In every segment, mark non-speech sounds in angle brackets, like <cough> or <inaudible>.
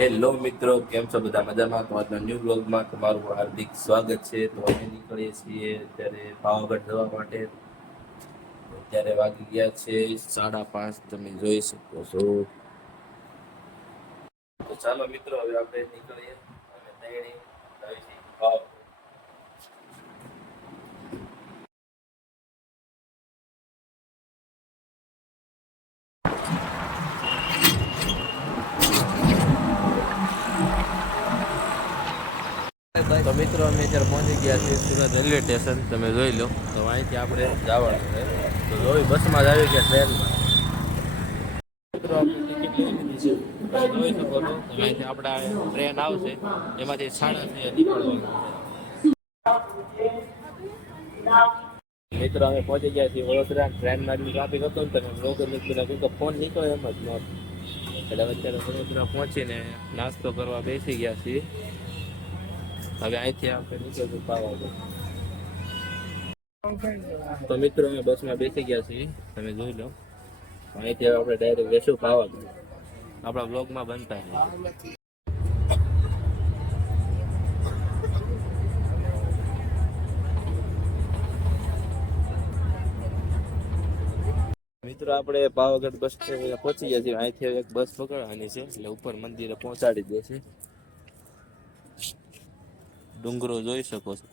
Hello મિત્રો, કેમ છો બધા મજામાં? તમારા ન્યૂ બ્લોગમાં તમારું હાર્દિક સ્વાગત છે. તો અમે નીકળીએ છીએ અત્યારે પાવાગઢ જવા માટે. અત્યારે વાગી ગયા છે સાડા પાંચ, તમે જોઈ શકો છો. તો ચાલો મિત્રો, હવે આપણે નીકળીએ. અને તૈયારી પાવાગઢ તો મિત્રો અમે અત્યારે પહોંચી ગયા છીએ સુરત રેલવે સ્ટેશન. તમે જોઈ લો. તો અહીંથી આપણે જવાનું છે. તો જોઈ બસમાં જ આવી ગયા ટ્રેનમાં. મિત્રો જોઈ શકો છો ટ્રેન આવશે. એમાંથી સાડા છ. મિત્રો, અમે પહોંચી ગયા છીએ વડોદરા. ટ્રેનમાં એટલું ટ્રાફિક હતો ને, તમે લોકો મિત્રો ફોન નીકળે એમ જ નહોતો એટલે અત્યારે વડોદરા પહોંચીને નાસ્તો કરવા બેસી ગયા છીએ. હવે અહીંથી આપણે નીકળશું પાવાગઢ. તો મિત્રો, અમે બસમાં બેસી ગયા છીએ. તમે જોઈ લો. અહીંથી હવે આપણે ડાયરેક્ટ બેસું પાવાગઢ. આપણા બ્લોગમાં બનતા છે મિત્રો, આપણે પાવાગઢ બસ સ્ટેન્ડ પહોંચી ગયા છીએ. અહીંથી એક બસ પકડવાની છે. એટલે ઉપર મંદિરે પહોંચાડી દે છે. ડુંગરો જોઈ શકો છો.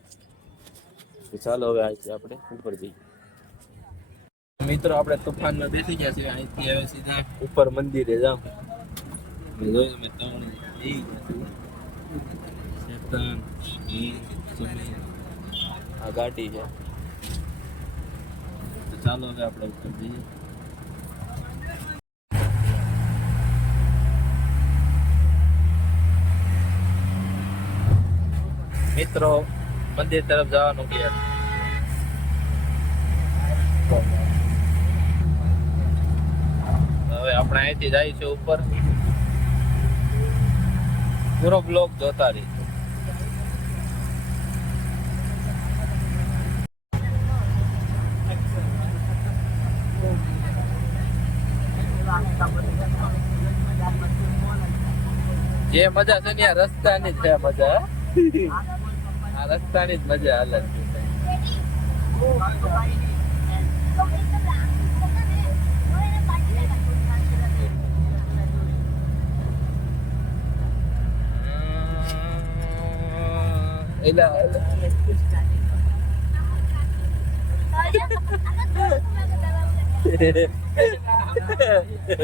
તો ચાલો હવે અહીંથી આપણે ઉપર જઈએ. મિત્રો આપણે તુફાનમાં બેસી ગયા છીએ. અહીંથી હવે સીધા ઉપર મંદિરે ત્રણ જઈ શેતાન, આ ગાડી છે. તો ચાલો હવે આપણે ઉપર જઈએ. મિત્રો, મંદિર તરફ જવાનું કે? હવે આપણે અહીંથી જઈશું ઉપર. પૂરો બ્લોક જોતા રહી જે મજા છે ને રસ્તાની છે મજા <laughs> રસ્તાની જ મજા અલગ છે.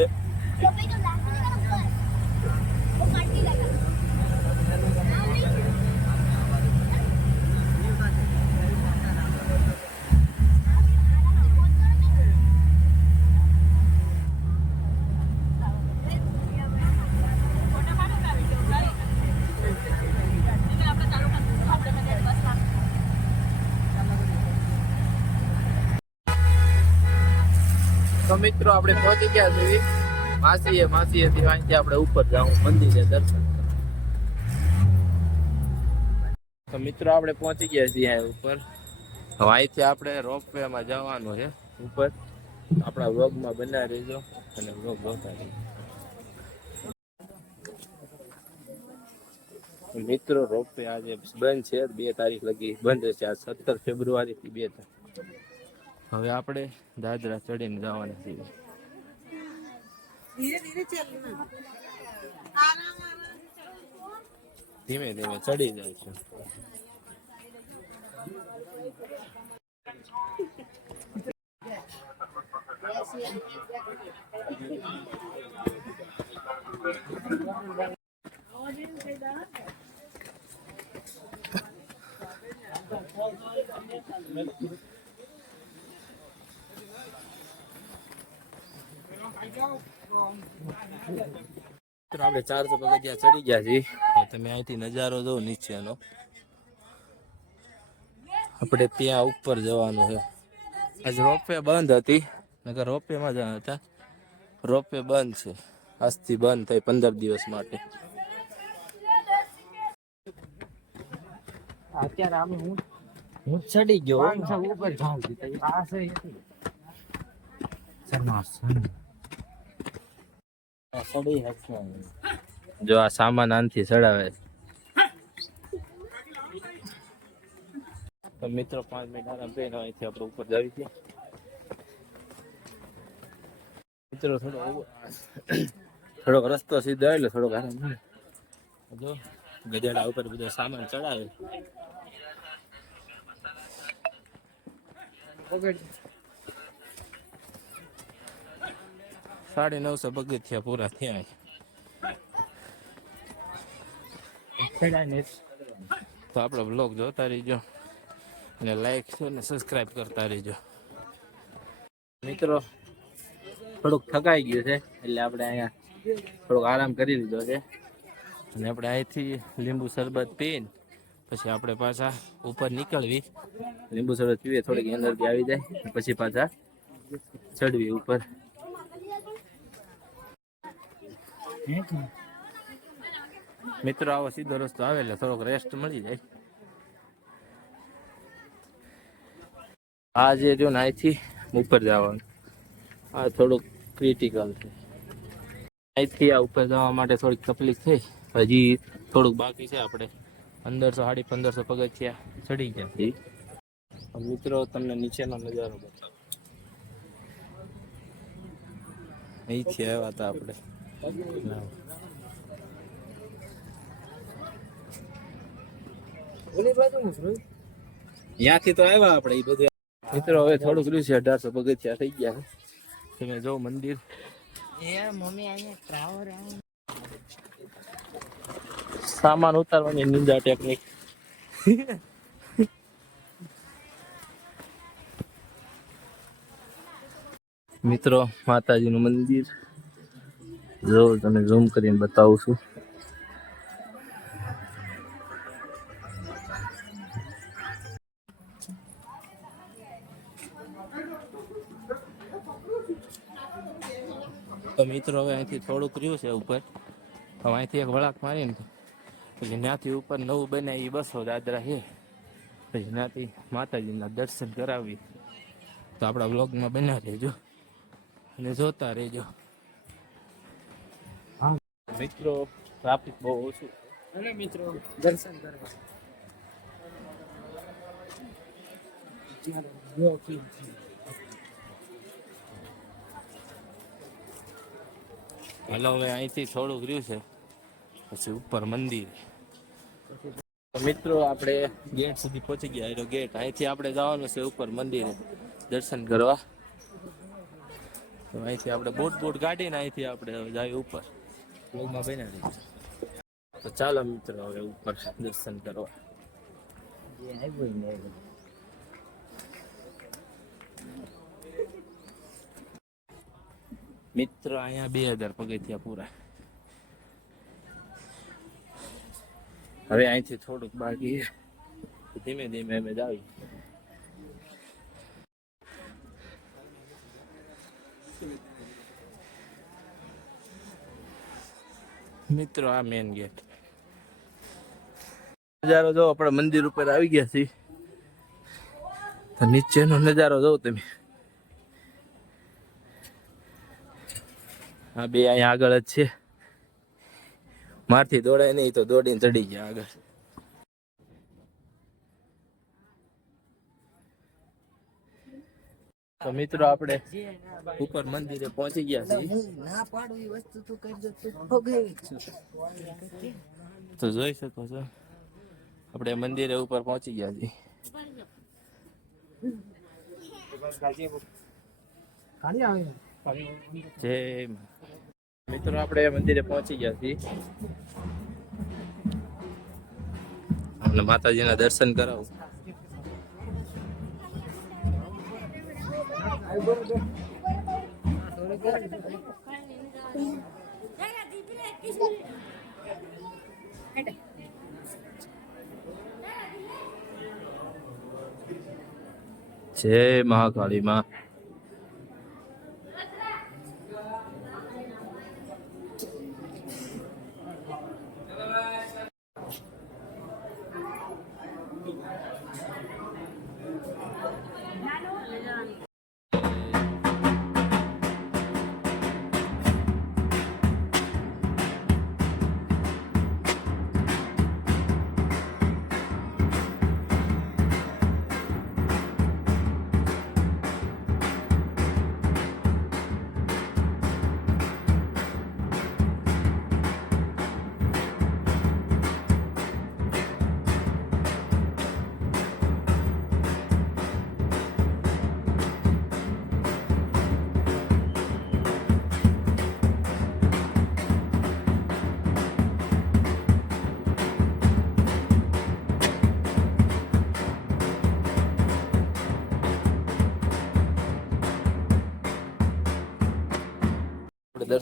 <laughs> <laughs> <laughs> મિત્રો, આપણે પહોંચી ગયા છીએ માસીએ માસીએ થી અહીંથી આપણે ઉપર જવું મંદિરે દર્શન તો મિત્રો, આપણે પહોંચી ગયા છીએ ઉપર. હવે અહીંથી આપણે રોપવે માં જવાનું છે, ઉપર. આપણા વ્લોગમાં બનાવી રહેજો અને વ્લોગ રહેજો. મિત્રો, રોપવે આજે બંધ છે, બે તારીખ લગી બંધ છે, આ સત્તર ફેબ્રુઆરી થી બે તારીખ. હવે આપણે દાદરા ચડીને જવાના છીએ ધીમે ધીમે ચડી જાય છે Thank you. આપણે ચારસો પગથિયા ચડી ગયા છીએ. તમે અહીંથી નજારો જો નીચેનો. આપણે ત્યાં ઉપર જવાનું છે. આજ રોપવે બંધ હતી. નકર રોપવેમાં જવાના હતા. રોપવે બંધ છે. આજથી બંધ થઈ પંદર દિવસ માટે. અત્યારે આમ હું હું ચડી ગયો. ઉપર જાઉં છું. જો આ સામાન આનથી ચડાવે તો મિત્રો પાંચ મિનિટ આરામ કરીને અહીંથી આપણે ઉપર જાવી છીએ મિત્રો થોડો થોડોક રસ્તો સીધો એટલે થોડોક આરામ મળે. જો ગધેડા ઉપર બધો સામાન ચડાવે. સાડી નવસો પગથિયા પૂરા થયા તો આપણો બ્લોગ જોતા રહીજો. અને લાઈક અને સબસ્ક્રાઇબ કરતા રહીજો. મિત્રો થોડુંક થકાઈ ગયું છે એટલે આપણે અહીંયા થોડોક આરામ કરી લીધો છે. અને આપણે અહીંથી લીંબુ શરબત પીને પછી આપણે પાછા ઉપર નીકળવી. લીંબુ શરબત પીએ થોડીક એનર્જી આવી જાય પછી પાછા ચડવી ઉપર. મિત્રો આવો સીધો રસ્તો આવે એટલે થોડોક રેસ્ટ મળી જાય. આ જે રહ્યું ને અહીંથી ઉપર જવાનું. આ થોડુંક ક્રિટિકલ છે. અહીંથી આ ઉપર જવા માટે થોડીક તકલીફ થઈ. હજી થોડુંક બાકી છે આપણે. પંદરસો સાડી પંદરસો પગથિયા ચડી ગયા. મિત્રો તમને નીચેનો નજારો બતાવો. અહીંથી આવ્યા હતા આપણે. ત્યાંથી તો આવ્યા આપણે એ બધું. મિત્રો હવે થોડુંક રહ્યું છે અઢારસો પગથિયા થઈ ગયા છે. તમે જો મંદિર. સામાન ઉતારવાની નિંદા ટેકનિક મિત્રો માતાજીનું મંદિર. જો તમે ઝૂમ કરીને બતાવું છું. તો મિત્રો હવે અહીંથી થોડુંક રહ્યું છે ઉપર. હવે અહીંથી એક વળાક મારીને પછી ત્યાંથી ઉપર નવું બને એ બસો દાદરા છે. પછી ત્યાંથી માતાજીના દર્શન કરાવી તો આપણા બ્લોગમાં બના રહેજો. અને જોતા રહેજો. મિત્રો ટ્રાફિક બહુ ઓછું અને મિત્રો દર્શન છે. હાલો હવે અહીંથી થોડુંક રહ્યું છે. પછી ઉપર મંદિર. મિત્રો આપણે ગેટ સુધી પહોંચી ગયા. એનો ગેટ. અહીંથી આપણે જવાનું છે ઉપર મંદિરે. દર્શન કરવા. તો અહીંથી આપણે બોટ બોટ કાઢીને અહીંથી આપણે જાય ઉપર. લોગમાં બન્યા રહીશું. તો ચાલો મિત્રો હવે ઉપર દર્શન કરવા જે. મિત્રો અહીંયા બે હજાર પગથિયા પૂરા હવે અહીંથી થોડુંક બાકી ધીમે ધીમે અમે જાવી મિત્રો, આ મેન ગેટ નજારો જો આપણે મંદિર ઉપર આવી ગયા છીએ. નીચેનો નજારો જોવો તમે. આ બે અહીંયા આગળ જ છે. મારથી દોડાય નહીં તો દોડીને ચડી ગયા આગળ. તો મિત્રો આપણે ઉપર મંદિરે પહોંચી ગયા છીએ. ના પાડું એ વસ્તુ તું કરજો તું ભોગવી છું. તો જોઈ શકો છો. આપણે મંદિરે ઉપર પહોંચી ગયા છીએ. જય મિત્રો આપણે મંદિરે પહોંચી ગયા છીએ. અને માતાજીના દર્શન કરાવું. જય મહાકાળી માં.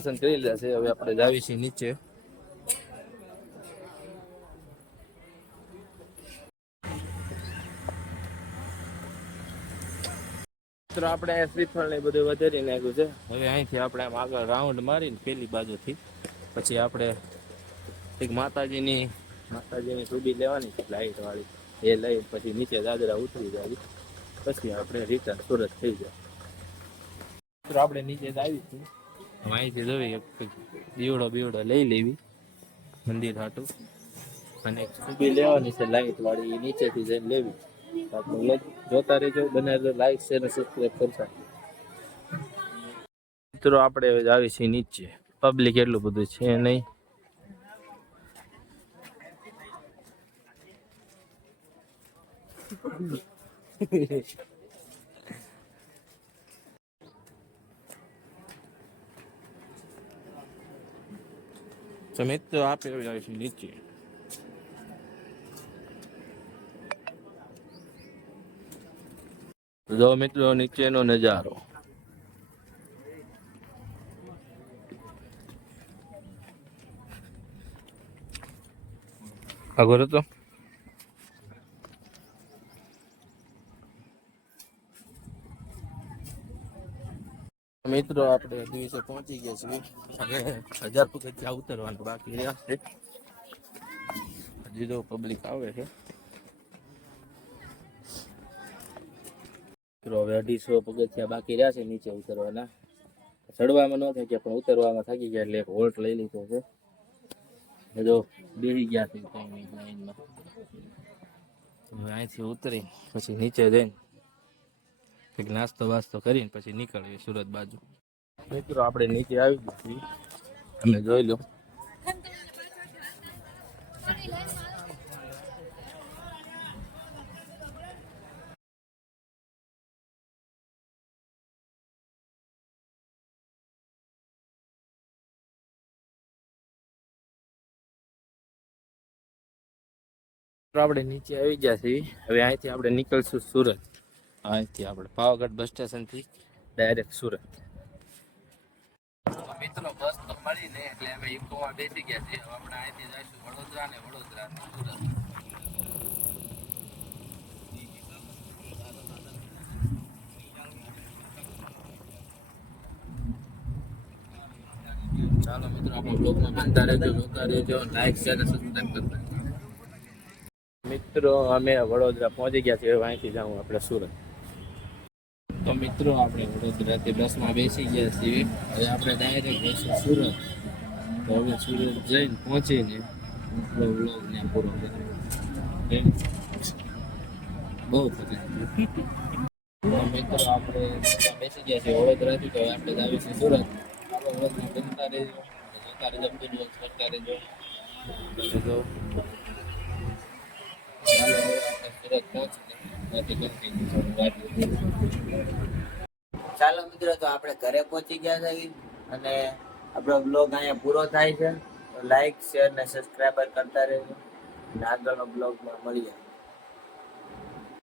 દર્શન કરી લીધા છે હવે આપણે જાવી છીએ નીચે મિત્રો, આપણે શ્રીફળ ને બધું વધારી નાખ્યું છે. હવે અહીંથી આપણે આમ આગળ રાઉન્ડ મારીને પેલી બાજુથી પછી આપણે એક માતાજીની માતાજીની ટૂબી લેવાની છે, લાઈટ વાળી. એ લઈ પછી નીચે દાદરા ઉતરી જાય. પછી આપણે રિટર્ન સુરત થઈ જાય. મિત્રો, આપણે નીચે જ આવી છીએ હવે જોવી દીવડો બીવડો લઈ લેવી. મંદિર હાટું. અને એક લેવાની છે, લાઈટ વાળી નીચેથી જઈને લેવી. આપણે જોતા રહેજો, બને લાઈક, શેર અને સબસ્ક્રાઈબ કરતા મિત્રો, આપણે હવે આવી છીએ નીચે. પબ્લિક એટલું બધું છે નહીં. <laughs> તો મિત્રો આપણે હવે આવી છીએ નીચે જો મિત્રો નીચેનો નજારો આગળ હતો મિત્રો આપણે દિવસે પહોંચી ગયા છીએ. હવે હજાર પગથિયા ઉતરવાનું બાકી રહ્યા છે. હજી તો પબ્લિક આવે છે. મિત્રો, હવે અઢીસો પગથિયા બાકી રહ્યા છે નીચે ઉતરવાના. ચડવામાં ન થાય પણ ઉતરવામાં થાકી ગયા એટલે એક હોલ્ટ લઈ લીધો છે. જો બેસી ગયા છે ત્રણેય લાઈનમાં. હવે અહીંથી ઉતરી, પછી નીચે જઈને કંઈક નાસ્તો વાસ્તો કરીને પછી નીકળીએ સુરત બાજુ. મિત્રો, આપણે નીચે આવી ગયા તમે જોઈ લો. આપણે નીચે આવી ગયા છીએ. હવે અહીંથી આપણે નીકળશું સુરત. અહીંથી આપણે પાવાગઢ બસ સ્ટેશનથી ડાયરેક્ટ સુરત. મિત્રો બસ તો મળી ને એટલે અમે ઇકોમાં બેસી ગયા છીએ. હવે આપણે અહીંથી જઈશું વડોદરા ને વડોદરા સુરત. ચાલો મિત્રો આપણે બ્લોગમાં બનતા રહેજો. જોતા રહેજો. લાઈક શેર અને સબસ્ક્રાઇબ કરતા મિત્રો અમે વડોદરા પહોંચી ગયા છીએ. અહીંથી જાઉં આપણે સુરત. તો મિત્રો, આપણે વડોદરાથી બસમાં બેસી ગયા છીએ. હવે આપણે ડાયરેક્ટ જઈશું સુરત. તો હવે સુરત જઈને પહોંચીને આપણો vlog ને પૂરો કરીએ. બહુ તો મિત્રો, આપણે બેસી ગયા છીએ વડોદરાથી. તો હવે આપણે આવીશું સુરત. આપણો ને બનતા રહેજો. જોતા રહેજો કરતા રહેજો. ચાલો મિત્રો, તો આપણે ઘરે પહોંચી ગયા છે અને આપણો બ્લોગ અહીંયા પૂરો થાય છે. તો લાઈક શેર ને સબસ્ક્રાઈબર કરતા રહેજો. અને આગળનો બ્લોગમાં મળીએ